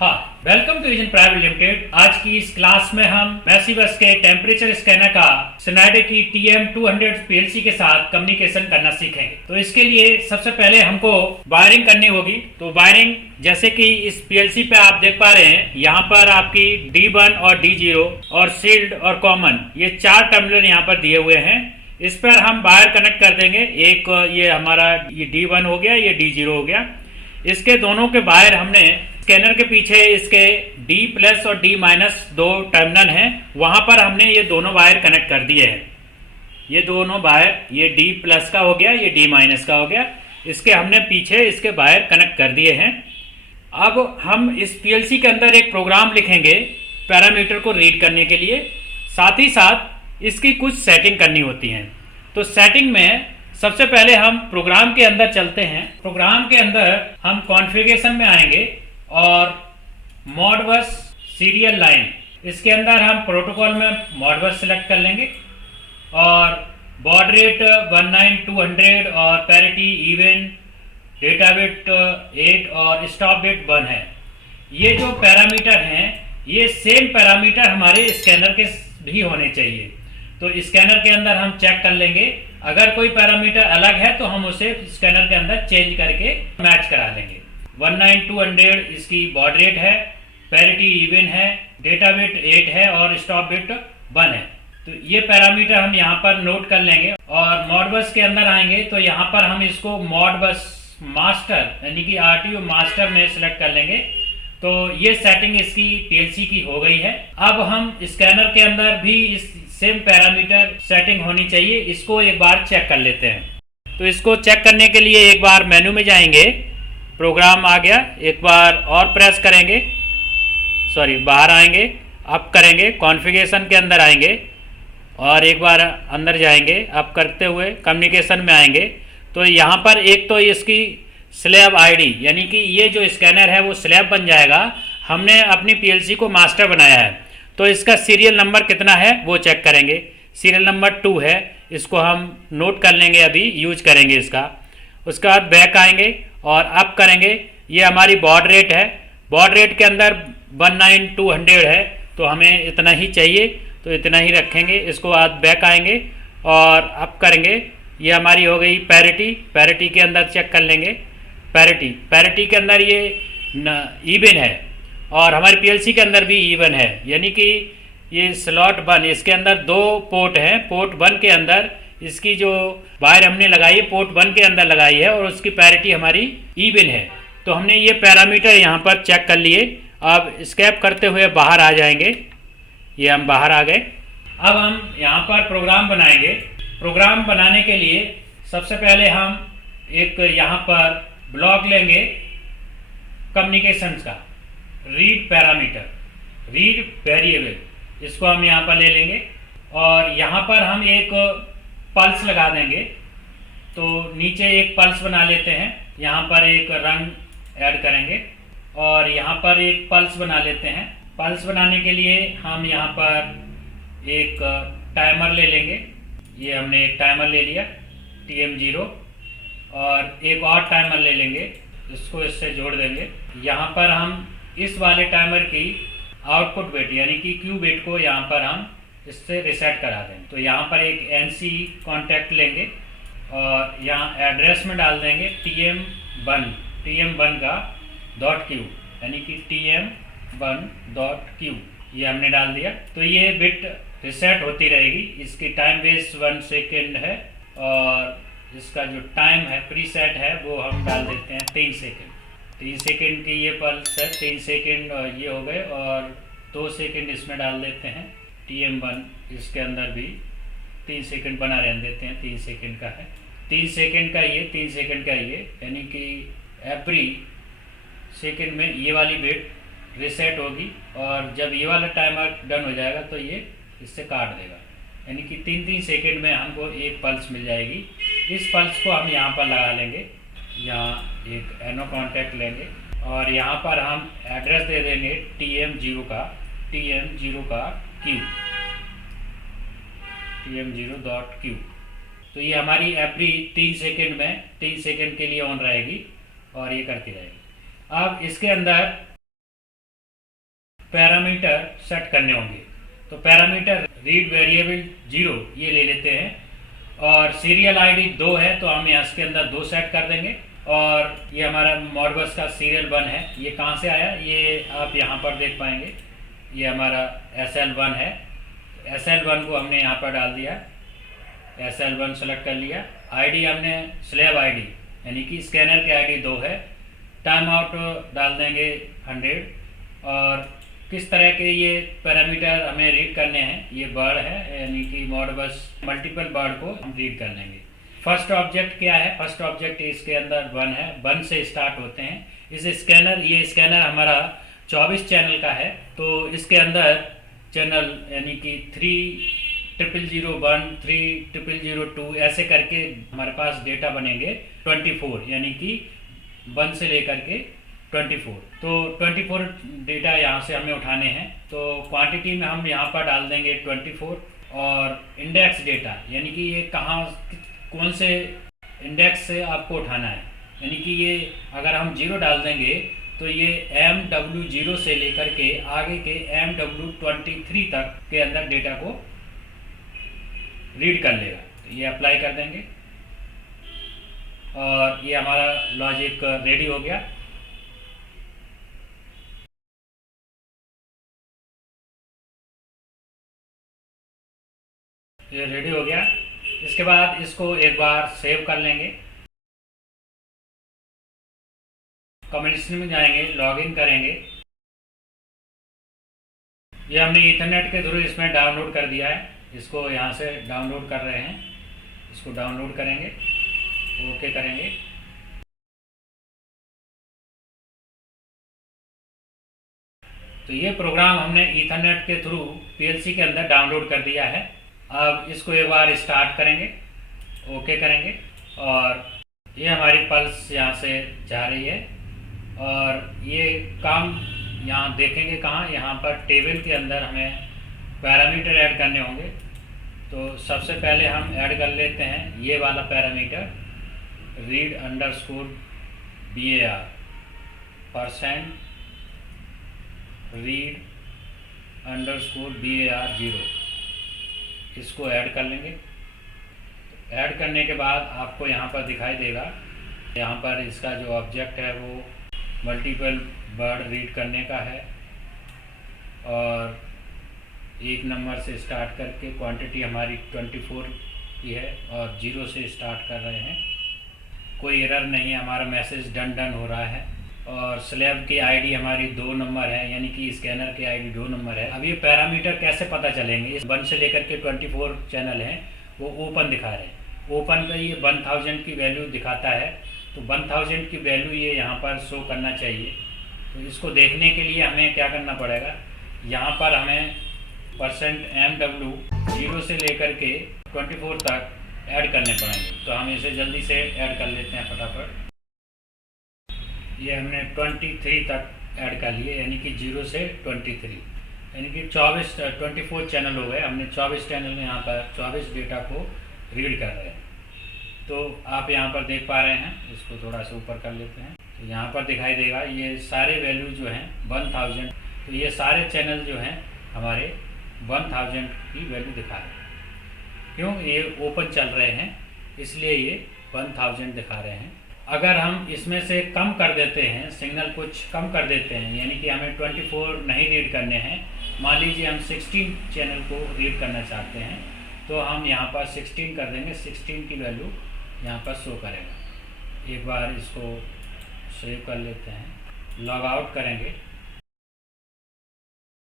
हाँ, welcome to Vision Private Limited. आज की इस क्लास में हम मैसिबस के टेम्परेचर स्कैनर का स्नाइडर की TM200 PLC के साथ कम्युनिकेशन करना सीखेंगे। तो इसके लिए सबसे पहले हमको वायरिंग करनी होगी। तो वायरिंग जैसे कि इस PLC पे आप देख पा रहे हैं, यहाँ पर आपकी D1 और D0 और शील्ड और कॉमन, ये 4 टर्मिनल यहाँ पर दिए हुए हैं। इस पर हम वायर कनेक्ट कर देंगे। एक ये हमारा ये D1 हो गया, ये D0 हो गया। इसके दोनों के वायर हमने स्कैनर के पीछे इसके D+ और D- 2 टर्मिनल हैं, वहां पर हमने ये दोनों वायर कनेक्ट कर दिए हैं। ये दोनों वायर, ये D+ का हो गया, ये D- का हो गया। इसके हमने पीछे इसके वायर कनेक्ट कर दिए हैं। अब हम इस PLC के अंदर एक प्रोग्राम लिखेंगे पैरामीटर को रीड करने के लिए। साथ ही साथ इसकी कुछ सेटिंग करनी होती हैं। तो सेटिंग में सबसे पहले हम प्रोग्राम के अंदर चलते हैं। प्रोग्राम के अंदर हम कॉन्फ़िगरेशन में आएंगे और मॉडबस सीरियल लाइन, इसके अंदर हम प्रोटोकॉल में मॉडबस सेलेक्ट कर लेंगे और बॉड रेट 19200 और पैरिटी इवन, डेटा बिट 8 और स्टॉप बिट 1 है। ये जो पैरामीटर हैं, ये सेम पैरामीटर हमारे स्कैनर के भी होने चाहिए। तो स्कैनर के अंदर हम चेक कर लेंगे, अगर कोई पैरामीटर अलग है तो हम उसे स्कैनर के अंदर चेंज करके मैच करा लेंगे। 19200 इसकी बॉड रेट है, पैरिटी इवन है, डेटा बिट 8 है और स्टॉप बिट 1 है। तो ये पैरामीटर हम यहाँ पर नोट कर लेंगे और मॉडबस के अंदर आएंगे तो यहाँ पर हम इसको मॉडबस मास्टर यानी कि RTO मास्टर में सिलेक्ट कर लेंगे। तो ये सेटिंग इसकी PLC की हो गई है। अब हम स्कैनर के अंदर भी इस सेम पैरामीटर सेटिंग होनी चाहिए, इसको एक बार चेक कर लेते हैं। तो इसको चेक करने के लिए एक बार मेन्यू में जाएंगे, प्रोग्राम आ गया, एक बार और प्रेस करेंगे, बाहर आएंगे, अप करेंगे, कॉन्फ़िगरेशन के अंदर आएंगे और एक बार अंदर जाएंगे, अप करते हुए कम्युनिकेशन में आएंगे। तो यहाँ पर एक तो इसकी स्लैब ID यानी कि ये जो स्कैनर है वो स्लैब बन जाएगा। हमने अपनी PLC को मास्टर बनाया है, तो इसका सीरियल नंबर कितना है वो चेक करेंगे। सीरियल नंबर 2 है, इसको हम नोट कर लेंगे, अभी यूज करेंगे इसका। उसके बाद बैक आएंगे और अप करेंगे। ये हमारी बॉड रेट है, बॉड रेट के अंदर 19200 है, तो हमें इतना ही चाहिए, तो इतना ही रखेंगे। इसको बाद बैक आएंगे और अप करेंगे। ये हमारी हो गई पैरिटी, पैरिटी के अंदर चेक कर लेंगे। पैरिटी के अंदर ये इवन है और हमारी PLC के अंदर भी इवन है, यानी कि ये स्लॉट 1, इसके अंदर 2 पोर्ट हैं। पोर्ट 1 के अंदर इसकी जो वायर हमने लगाई है पोर्ट 1 के अंदर लगाई है और उसकी पैरिटी हमारी इवन है। तो हमने ये पैरामीटर यहाँ पर चेक कर लिए। अब स्केप करते हुए बाहर आ जाएंगे, ये हम बाहर आ गए। अब हम यहाँ पर प्रोग्राम बनाएंगे। प्रोग्राम बनाने के लिए सबसे पहले हम एक यहाँ पर ब्लॉक लेंगे कम्युनिकेशंस का, रीड पैरामीटर, रीड वेरिएबल, इसको हम यहाँ पर ले लेंगे और यहाँ पर हम एक पल्स लगा देंगे। तो नीचे एक पल्स बना लेते हैं, यहाँ पर एक रंग ऐड करेंगे और यहाँ पर एक पल्स बना लेते हैं। पल्स बनाने के लिए हम यहाँ पर एक टाइमर ले लेंगे। ये हमने एक टाइमर ले लिया TM0 और एक और टाइमर ले लेंगे, इसको इससे जोड़ देंगे। यहाँ पर हम इस वाले टाइमर की आउटपुट बिट यानी कि Q बिट को यहाँ पर हम इससे रिसेट करा देंगे। तो यहाँ पर एक NC कॉन्टैक्ट लेंगे और यहाँ एड्रेस में डाल देंगे TM1 का .Q यानी कि TM1.Q, ये हमने डाल दिया। तो ये बिट रिसेट होती रहेगी। इसकी टाइम बेस 1 सेकेंड है और इसका जो टाइम है प्रीसेट है वो हम डाल देते हैं 3 सेकेंड। 3 सेकेंड की ये पल्स है, 3 सेकेंड ये हो गए और 2 सेकेंड इसमें डाल देते हैं। TM1 इसके अंदर भी 3 सेकेंड बना रहने देते हैं, 3 सेकेंड का है, 3 सेकेंड का ये, 3 सेकेंड का ये, यानी कि एवरी सेकेंड में ये वाली बिट रिसेट होगी और जब ये वाला टाइमर डन हो जाएगा तो ये इससे काट देगा, यानी कि 3-3 सेकेंड में हमको एक पल्स मिल जाएगी। इस पल्स को हम यहाँ पर लगा लेंगे, यहाँ एक NO कॉन्टैक्ट लेंगे और यहाँ पर हम एड्रेस दे देंगे TM0 का Q, TM0.Q। तो ये हमारी एवरी 3 सेकेंड में 3 सेकेंड के लिए ऑन रहेगी और ये करती रहेगी। अब इसके अंदर पैरामीटर सेट करने होंगे। तो पैरामीटर रीड वेरिएबल 0 ये ले लेते हैं, और सीरियल आईडी 2 है तो हम यहाँ इसके अंदर 2 सेट कर देंगे। और ये हमारा मॉडबस का सीरियल 1 है, ये कहाँ से आया ये आप यहाँ पर देख पाएंगे, ये हमारा SL1 है। SL1 को हमने यहाँ पर डाल दिया, SL1 सेलेक्ट कर लिया। आईडी हमने स्लैब आईडी यानी कि स्कैनर के आईडी 2 है। टाइम आउट डाल देंगे 100। और किस तरह के ये पैरामीटर हमें रीड करने हैं, ये बर्ड है यानी कि मॉडबस मल्टीपल बर्ड को हम रीड कर लेंगे। फर्स्ट ऑब्जेक्ट क्या है, फर्स्ट ऑब्जेक्ट इसके अंदर 1 है, 1 से स्टार्ट होते हैं। ये स्कैनर हमारा 24 चैनल का है, तो इसके अंदर चैनल यानी कि 3001, 3002 ऐसे करके हमारे पास डेटा बनेंगे 24 यानी कि 1 से लेकर के 24। तो 24 डेटा यहाँ से हमें उठाने हैं, तो क्वांटिटी में हम यहाँ पर डाल देंगे 24। और इंडेक्स डेटा यानी कि ये कहाँ कौन से इंडेक्स से आपको उठाना है, यानी कि ये अगर हम 0 डाल देंगे तो ये MW0 से लेकर के आगे के MW23 तक के अंदर डेटा को रीड कर लेगा। तो ये अप्लाई कर देंगे और ये हमारा लॉजिक रेडी हो गया। ये रेडी हो गया। इसके बाद इसको एक बार सेव कर लेंगे, कम्युनिकेशन में जाएंगे, लॉगिन करेंगे। ये हमने ईथरनेट के थ्रू इसमें डाउनलोड कर दिया है, इसको यहाँ से डाउनलोड कर रहे हैं, इसको डाउनलोड करेंगे, ओके करेंगे। तो ये प्रोग्राम हमने ईथरनेट के थ्रू पीएलसी के अंदर डाउनलोड कर दिया है। अब इसको एक बार स्टार्ट करेंगे, ओके करेंगे, और ये हमारी पल्स यहाँ से जा रही है। और ये काम यहाँ देखेंगे कहाँ, यहाँ पर टेबल के अंदर हमें पैरामीटर ऐड करने होंगे। तो सबसे पहले हम ऐड कर लेते हैं ये वाला parameter, read underscore BAR, % read underscore BAR 0, इसको ऐड कर लेंगे। ऐड करने के बाद आपको यहाँ पर दिखाई देगा, यहाँ पर इसका जो ऑब्जेक्ट है वो मल्टीपल बर्ड रीड करने का है, और 1 नंबर से स्टार्ट करके क्वांटिटी हमारी 24 की है और 0 से स्टार्ट कर रहे हैं। कोई एरर नहीं है, हमारा मैसेज डन हो रहा है। और स्लैब की आईडी हमारी 2 नंबर है, यानी कि स्कैनर की आईडी 2 नंबर है। अब ये पैरामीटर कैसे पता चलेंगे, इस 1 से लेकर के 24 चैनल हैं वो ओपन दिखा रहे हैं। ओपन पे ये 1000 की वैल्यू दिखाता है, तो 1000 की वैल्यू ये यहाँ पर शो करना चाहिए। तो इसको देखने के लिए हमें क्या करना पड़ेगा, यहाँ पर हमें %MW 0 से लेकर के 24 तक ऐड करने पड़ेंगे। तो हम इसे जल्दी से ऐड कर लेते हैं फटाफट। ये हमने 23 तक ऐड कर लिए, यानी कि 0 से 23, यानी कि 24 चैनल हो गए। हमने 24 चैनल में यहाँ पर 24 डेटा को रीड कर रहे हैं। तो आप यहाँ पर देख पा रहे हैं, इसको थोड़ा सा ऊपर कर लेते हैं, तो यहाँ पर दिखाई देगा ये सारे वैल्यू जो हैं 1000। तो ये सारे चैनल जो हैं हमारे 1000 की वैल्यू दिखा रहे हैं। क्यों, ये ओपन चल रहे हैं इसलिए ये 1000 दिखा रहे हैं। अगर हम इसमें से कम कर देते हैं, सिग्नल कुछ कम कर देते हैं, यानी कि हमें 24 नहीं रीड करने हैं, मान लीजिए हम 16 चैनल को रीड करना चाहते हैं, तो हम यहाँ पर 16 कर देंगे। 16 की वैल्यू यहाँ पर शो करेगा। एक बार इसको सेव कर लेते हैं, लॉग आउट करेंगे,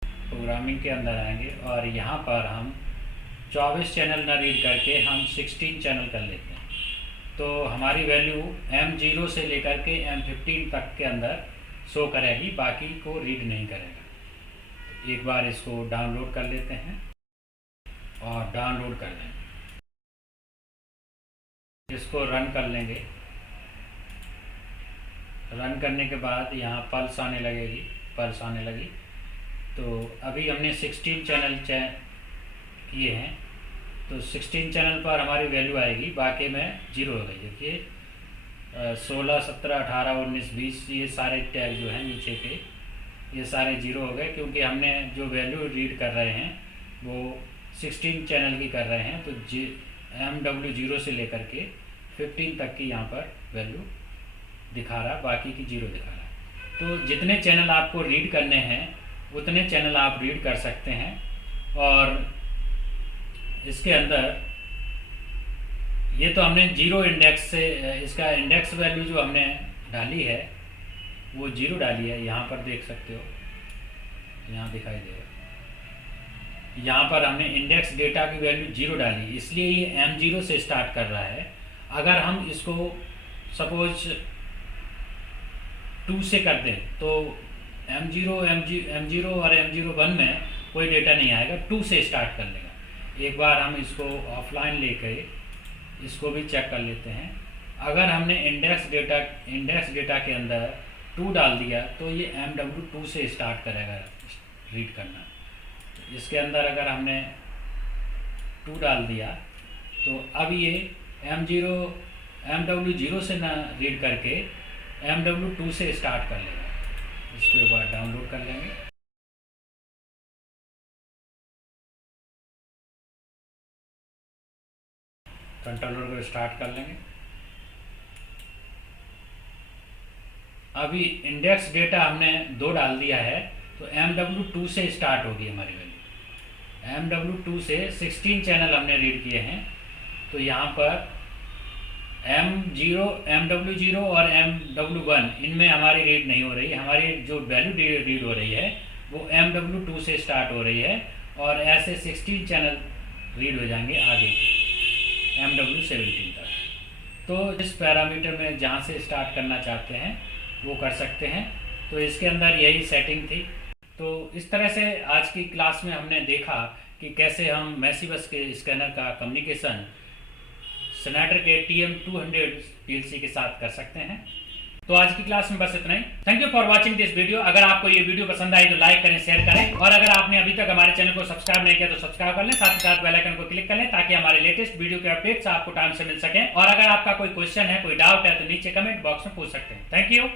प्रोग्रामिंग के अंदर आएंगे और यहाँ पर हम 24 चैनल न रीड करके हम 16 चैनल कर लेते हैं। तो हमारी वैल्यू M0 से लेकर के M15 तक के अंदर शो करेगी, बाकी को रीड नहीं करेगा। एक बार इसको डाउनलोड कर लेते हैं और डाउनलोड कर देंगे, इसको रन कर लेंगे। रन करने के बाद यहाँ पल्स आने लगेगी, पल्स आने लगी। तो अभी हमने 16 चैनल किए हैं, तो 16 चैनल पर हमारी वैल्यू आएगी, बाकी में 0 हो गई। देखिए 16, 17, 18, 19, 20 ये सारे टैग जो हैं नीचे के ये सारे जीरो हो गए, क्योंकि हमने जो वैल्यू रीड कर रहे हैं वो 16 चैनल की कर रहे हैं। तो MW 0 से लेकर के 15 तक की यहाँ पर वैल्यू दिखा रहा, बाकी की जीरो दिखा रहा। तो जितने चैनल आपको रीड करने हैं उतने चैनल आप रीड कर सकते हैं। और इसके अंदर ये तो हमने जीरो इंडेक्स से, इसका इंडेक्स वैल्यू जो हमने डाली है वो जीरो डाली है। यहाँ पर देख सकते हो, यहाँ दिखाई देगा, यहाँ पर हमने इंडेक्स डेटा की वैल्यू जीरो डाली, इसलिए ये M0 से स्टार्ट कर रहा है। अगर हम इसको सपोज 2 से कर दें तो M0 और M01 में कोई डेटा नहीं आएगा, 2 से स्टार्ट कर लेगा। एक बार हम इसको ऑफलाइन लेके इसको भी चेक कर लेते हैं। अगर हमने इंडेक्स डेटा के अंदर 2 डाल दिया तो ये MW 2 से स्टार्ट करेगा रीड करना। इसके अंदर अगर हमने 2 डाल दिया तो अब ये MW 0 से ना रीड करके MW 2 से स्टार्ट कर लेगा। इसको एक बार डाउनलोड कर लेंगे। कंट्रोलर को स्टार्ट कर लेंगे। अभी इंडेक्स डेटा हमने 2 डाल दिया है तो MW 2 से स्टार्ट होगी हमारी वैल्यू। MW 2 से 16 चैनल हमने रीड किए हैं, तो यहाँ पर MW 0 और MW 1 इनमें हमारी रीड नहीं हो रही। हमारी जो वैल्यू रीड हो रही है वो MW 2 से स्टार्ट हो रही है, और ऐसे 16 चैनल रीड हो जाएंगे आगे के MW 17 तक। तो जिस पैरामीटर में जहाँ से स्टार्ट करना चाहते हैं वो कर सकते हैं। तो इसके अंदर यही सेटिंग थी। तो इस तरह से आज की क्लास में हमने देखा कि कैसे हम मैसीबस के स्कैनर का कम्युनिकेशन स्नाइडर के TM200 PLC के साथ कर सकते हैं। तो आज की क्लास में बस इतना ही। Thank you for watching this video. अगर आपको ये वीडियो पसंद आई तो लाइक करें, शेयर करें, और अगर आपने अभी तक हमारे चैनल को सब्सक्राइब नहीं किया तो सब्सक्राइब कर लें, साथ ही साथ बेल आइकन को क्लिक कर लें ताकि हमारे लेटेस्ट वीडियो के अपडेट्स आपको टाइम से मिल सकें। और अगर आपका कोई क्वेश्चन है, कोई डाउट है तो नीचे कमेंट बॉक्स में पूछ सकते हैं। Thank you.